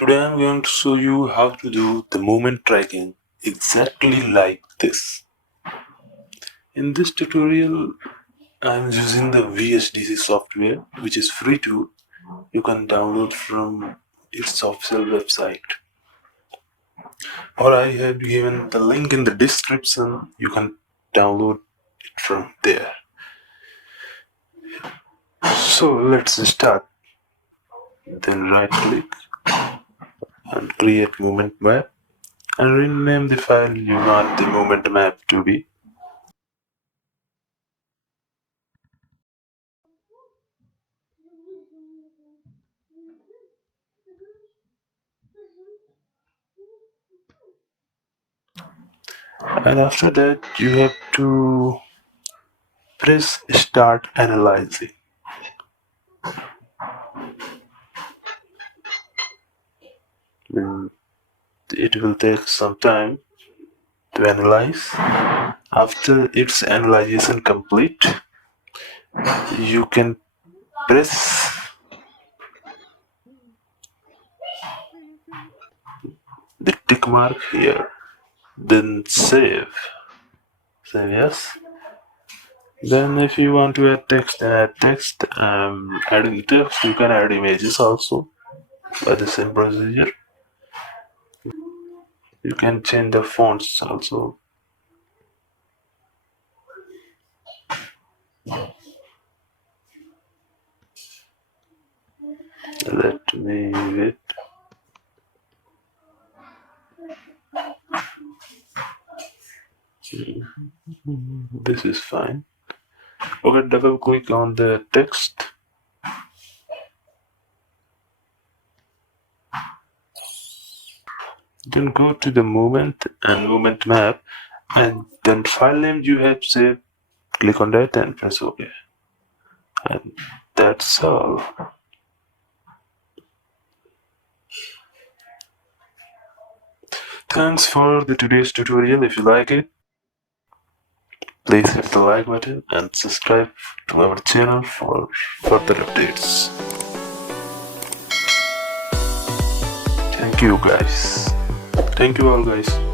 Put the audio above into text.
Today I'm going to show you how to do the movement tracking exactly like this. In this tutorial, I'm using the VSDC software, which is free too. You can download from its official website. Or I have given the link in the description. You can download it from there. So let's start. Then right click and create movement map and rename the file you want the movement map to be. And after that you have to press start analyzing. It will take some time to analyze. After its analyzation complete, you can press the tick mark here, then save yes. Then if you want to add text, adding text, you can add images also by the same procedure. You can change the fonts also. Let me wait. This is fine. Okay, double click on the text. Then go to the movement and movement map, and then file name you have saved. Click on that and press OK. And that's all. Thanks for today's tutorial. If you like it, please hit the like button and subscribe to our channel for further updates. Thank you guys. Thank you all guys.